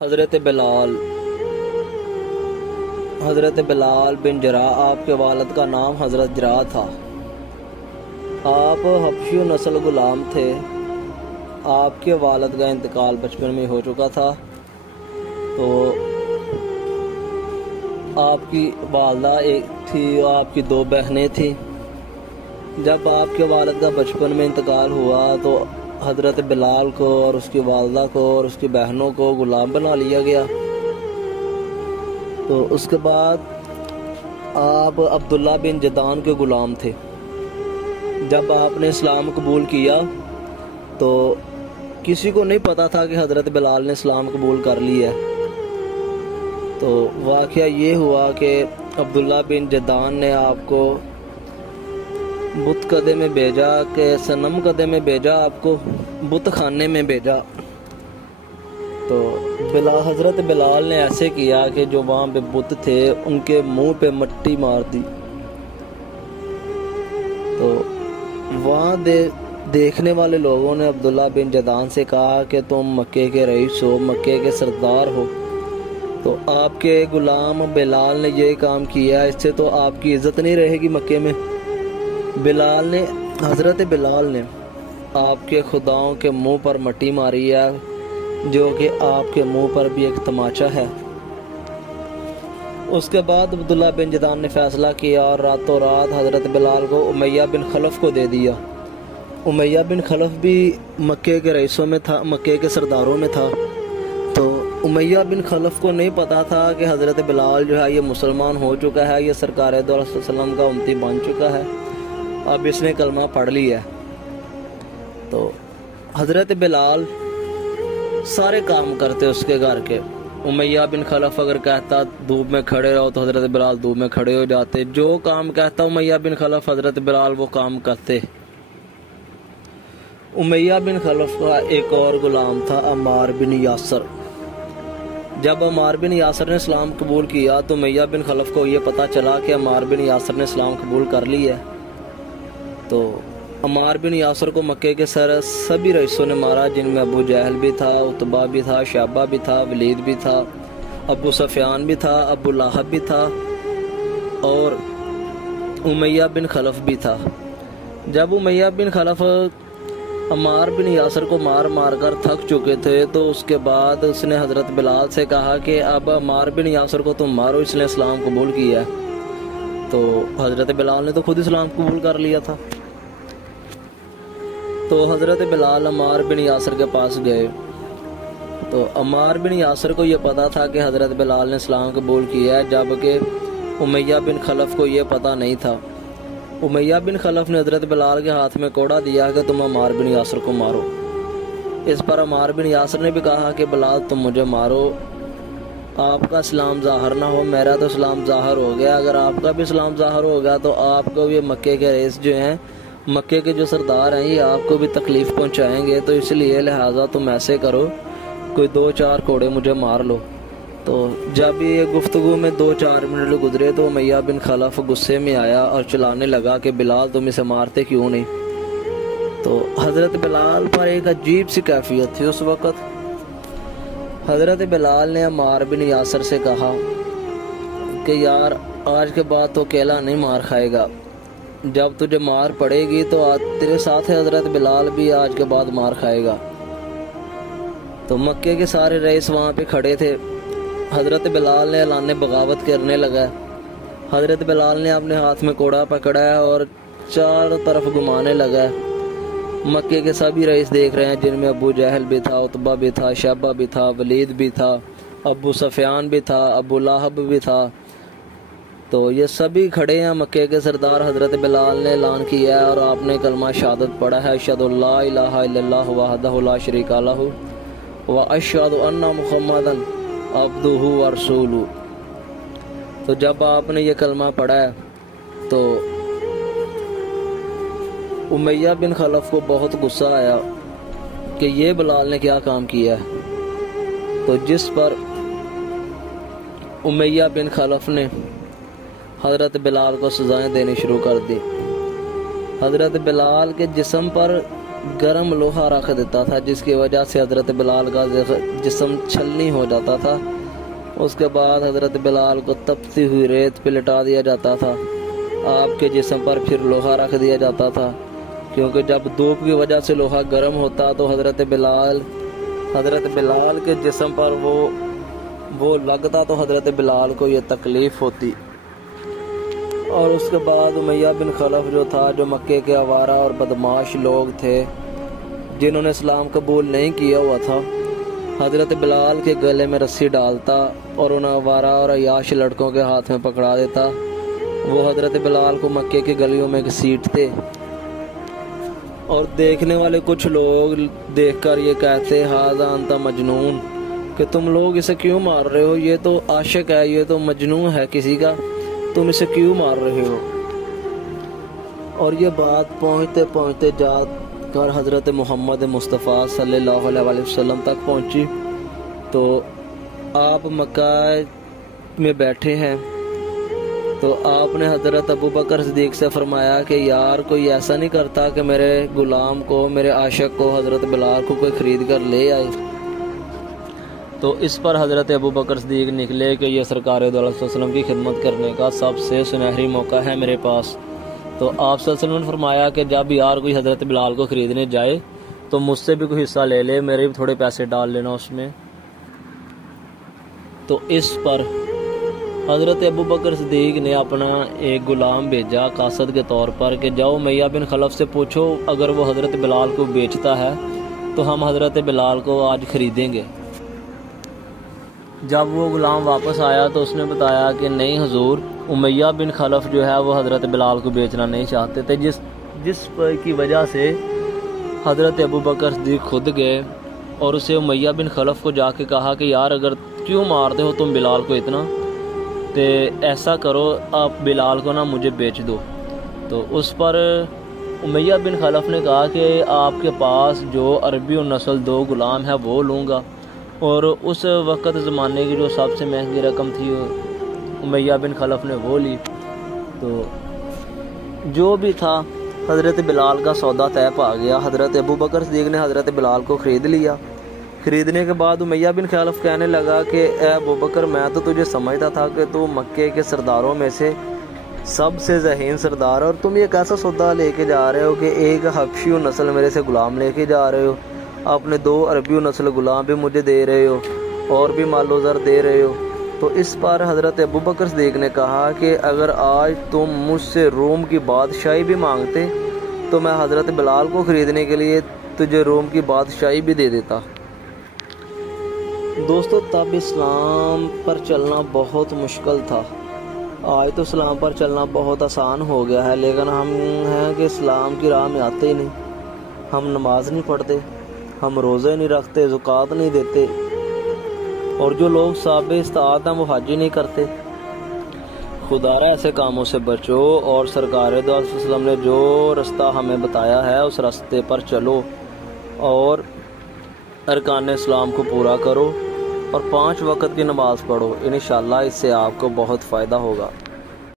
हज़रत बिलाल बिन जरा, आपके वालिद का नाम हज़रत जरा था। आप हबशी नस्ल गुलाम थे। आपके वालिद का इंतकाल बचपन में हो चुका था। तो आपकी वालदा एक थी, आपकी दो बहनें थीं। जब आपके वालिद का बचपन में इंतकाल हुआ तो हज़रत बिलाल को और उसकी वालदा को और उसकी बहनों को गुलाम बना लिया गया। तो उसके बाद आप अब्दुल्ला बिन जदान के ग़ुलाम थे। जब आपने इस्लाम कबूल किया तो किसी को नहीं पता था कि हज़रत बिलाल ने इस्लाम कबूल कर लिया है। तो वाक़या ये हुआ कि अब्दुल्ला बिन जदान ने आपको बुत कदे में भेजा, कि सनम कदे में भेजा, आपको बुत खाने में भेजा। तो हज़रत बिलाल ने ऐसे किया कि जो वहाँ पे बुत थे उनके मुंह पे मिट्टी मार दी। तो वहाँ देखने वाले लोगों ने अब्दुल्ला बिन जदान से कहा कि तुम मक्के के रईस हो, मक्के के सरदार हो, तो आपके ग़ुलाम बिलाल ने ये काम किया, इससे तो आपकी इज़्ज़त नहीं रहेगी मक्के में। हज़रत बिलाल ने आपके खुदाओं के मुंह पर मिट्टी मारी है, जो कि आपके मुंह पर भी एक तमाचा है। उसके बाद अब्दुल्ला बिन जदान ने फ़ैसला किया और रातों रात हज़रत बिलाल को उमैया बिन खलफ़ को दे दिया। उमैया बिन खलफ़ भी मक्के के रईसों में था, मक्के के सरदारों में था। तो उमैया बिन खलफ़ को नहीं पता था कि हज़रत बिलाल जो है ये मुसलमान हो चुका है, ये सरकार दो अलैहि वसल्लम का उम्मती बन चुका है, अब इसने कलमा पढ़ लिया है। तो हज़रत बिलाल सारे काम करते उसके घर के। उमैया बिन खलफ़ अगर कहता धूप में खड़े रहो तो हज़रत बिलाल धूप में खड़े हो जाते। जो काम कहता उमैया बिन खलफ़, हज़रत बिलाल वो काम करते। उमैया बिन खलफ़ का एक और ग़ुलाम था, अम्मार बिन यासर। जब अम्मार बिन यासर ने इस्लाम कबूल किया तो उमैया बिन खलफ़ को ये पता चला कि अम्मार बिन यासर ने इस्लाम कबूल कर लिया है। तो अम्मार बिन यासर को मक्के के सभी रईसों ने मारा, जिनमें अबू जहल भी था, उतबा भी था, शैबा भी था, वलीद भी था, अबू सफ़ियान भी था, अबू लहब भी था और उमैया बिन खलफ़ भी था। जब उमैया बिन खलफ़ अम्मार बिन यासर को मार मार कर थक चुके थे तो उसके बाद उसने हज़रत बिलाल से कहा कि अब अम्मार बिन यासर को तुम मारो, इसने इस्लाम कबूल किया है। तो हज़रत बिलाल ने तो खुद इस्लाम कबूल कर लिया था। तो हज़रत बिलाल अम्मार बिन यासर के पास गए। तो अम्मार बिन यासर को ये पता था कि हज़रत बिलाल ने इस्लाम कबूल किया है, जबकि उमैया बिन खलफ़ को ये पता नहीं था। उमैया बिन खलफ़ ने हज़रत बिलाल के हाथ में कोड़ा दिया कि तुम अम्मार बिन यासर को मारो। इस पर अम्मार बिन यासर ने भी कहा कि बिलाल तुम मुझे मारो, आपका इस्लाम ज़ाहिर ना हो, मेरा तो इस्लाम ज़ाहिर हो गया। अगर आपका भी इस्लाम ज़ाहिर हो गया तो आपको भी मक्के के रईस जो हैं, मक्के के जो सरदार हैं, ये आपको भी तकलीफ़ पहुंचाएंगे। तो इसलिए लिहाजा तुम ऐसे करो, कोई 2-4 कोड़े मुझे मार लो। तो जब ये गुफ्तगू में 2-4 मिनट गुजरे तो उमैया बिन खलफ़ गुस्से में आया और चिल्लाने लगा कि बिलाल तुम इसे मारते क्यों नहीं। तो हज़रत बिलाल पर एक अजीब सी कैफियत थी उस वक़्त। हज़रत बिलाल ने अम्मार बिन यासर से कहा कि यार आज के बाद तो अकेला नहीं मार खाएगा, जब तुझे मार पड़ेगी तो आज तेरे साथ है हज़रत बिलाल भी आज के बाद मार खाएगा। तो मक्के के सारे रईस वहाँ पे खड़े थे। हज़रत बिलाल ने ऐलान बगावत करने लगा। हज़रत बिलाल ने अपने हाथ में कोड़ा पकड़ा है और चारों तरफ घुमाने लगा। मक्के के सभी रईस देख रहे हैं, जिनमें अबू जहल भी था, उतबा भी था, शैबा भी था, वलीद भी था, अबू सफ़ियान भी था, अबू लहब भी था। तो ये सभी खड़े हैं। मक्के के सरदार हज़रत बिलाल ने ऐलान किया है और आपने कलमा शहादत पढ़ा है, अशहदु अल्ला इलाहा इल्लल्लाह वहदहु ला शरीका लहु व अशहदु अन्ना मुहम्मदन अब्दुहु व रसूलुहु। तो जब आपने ये कलमा पढ़ा है तो उमैया बिन खलफ़ को बहुत गुस्सा आया कि ये बिलाल ने क्या काम किया है। तो जिस पर उमैया बिन खलफ़ ने हज़रत बिलाल को सज़ाएं देनी शुरू कर दी। हज़रत बिलाल के जिस्म पर गर्म लोहा रख देता था, जिसकी वजह से हज़रत बिलाल का जिस्म छलनी हो जाता था। उसके बाद हज़रत बिलाल को तपती हुई रेत पे लिटा दिया जाता था। आपके जिस्म पर फिर लोहा रख दिया जाता था, क्योंकि जब धूप की वजह से लोहा गर्म होता तो हज़रत बिलाल के जिस्म पर वो लगता तो हज़रत बिलाल को ये तकलीफ़ होती। और उसके बाद उमैया बिन खलफ जो था, जो मक्के के आवारा और बदमाश लोग थे जिन्होंने इस्लाम कबूल नहीं किया हुआ था, हज़रत बिलाल के गले में रस्सी डालता और उन आवारा और अयाश लड़कों के हाथ में पकड़ा देता। वो हज़रत बिलाल को मक्के की गलियों में घसीटते और देखने वाले कुछ लोग देखकर ये कहते, हाज़ा अंता मजनून, कि तुम लोग इसे क्यों मार रहे हो, ये तो आशिक है, ये तो मजनून है किसी का, तुम इसे क्यों मार रहे हो। और ये बात पहुँचते पहुँचते जाकर हज़रत मोहम्मद मुस्तफ़ा सल्लल्लाहु अलैहि वसल्लम तक पहुँची। तो आप मक्का में बैठे हैं, तो आपने हज़रत अबू बकर सिद्दीक़ से फरमाया कि यार कोई ऐसा नहीं करता कि मेरे ग़ुलाम को, मेरे आशिक को, हज़रत बिलाल को कोई ख़रीद कर ले आए। तो इस पर हज़रत अबू बकर सिद्दीक़ निकले कि यह सरकार दो अलैहि वसल्लम की खिदमत करने का सबसे सुनहरी मौका है मेरे पास। तो आप सल्लल्लाहु अलैहि वसल्लम ने फरमाया कि जब यार कोई हज़रत बिलाल को ख़रीदने जाए तो मुझसे भी कोई हिस्सा ले ले, मेरे भी थोड़े पैसे डाल लेना उसमें। तो इस पर हज़रत अबू बकर सिद्दीक़ ने अपना एक ग़ुलाम भेजा कासद के तौर पर कि जाओ उमैया बिन खलफ से पूछो, अगर वो हज़रत बिलाल को बेचता है तो हम हज़रत बिलाल को आज ख़रीदेंगे। जब वो ग़ुलाम वापस आया तो उसने बताया कि नहीं हुजूर, उमैया बिन खलफ जो है वो हज़रत बिलाल को बेचना नहीं चाहते थे, जिस की वजह से हज़रत अबू बकर सिद्दीक़ खुद गए और उसे उमैया बिन खलफ को जाके कहा कि यार अगर क्यों मारते हो तुम बिलाल को इतना, तो ऐसा करो आप बिलाल को ना मुझे बेच दो। तो उस पर उमैया बिन खलफ ने कहा कि आपके पास जो अरबी और नस्ल 2 ग़ुलाम है वो लूँगा। और उस वक़्त ज़माने की जो सबसे महंगी रकम थी उमैया बिन खलफ ने वो ली। तो जो भी था हज़रत बिलाल का सौदा तय पा गया। हज़रत अबू बकर सिद्दीक़ ने हज़रत बिलाल को ख़रीद लिया। ख़रीदने के बाद उमैया बिन खलफ कहने लगा कि ए अबू बकर, मैं तो तुझे समझता था कि तू मक्के के सरदारों में से सबसे ज़हीन सरदार, और तुम ये कैसा सौदा लेके जा रहे हो कि एक हबशी नस्ल मेरे से ग़ुलाम लेके जा रहे हो, अपने 2 अरबी नस्ल ग़ुलाम भी मुझे दे रहे हो और भी मालो ज़र दे रहे हो। तो इस पर हज़रत अबू बकर सिद्दीक़ ने कहा कि अगर आज तुम मुझसे रोम की बादशाही भी मांगते तो मैं हज़रत बिलाल को ख़रीदने के लिए तुझे रोम की बादशाही भी दे देता। दोस्तों, तब इस्लाम पर चलना बहुत मुश्किल था। आज तो इस्लाम पर चलना बहुत आसान हो गया है, लेकिन हम हैं कि इस्लाम की राह में आते ही नहीं। हम नमाज नहीं पढ़ते, हम रोज़े नहीं रखते, ज़कात नहीं देते, और जो लोग साहबे इस्तात हैं वो हज ही नहीं करते। खुदारा ऐसे कामों से बचो और सरकार दो अलैहि वसल्लम ने जो रास्ता हमें बताया है उस रास्ते पर चलो और अरकान इस्लाम को पूरा करो और 5 वक़्त की नमाज़ पढ़ो। इंशाअल्लाह इससे आपको बहुत फ़ायदा होगा।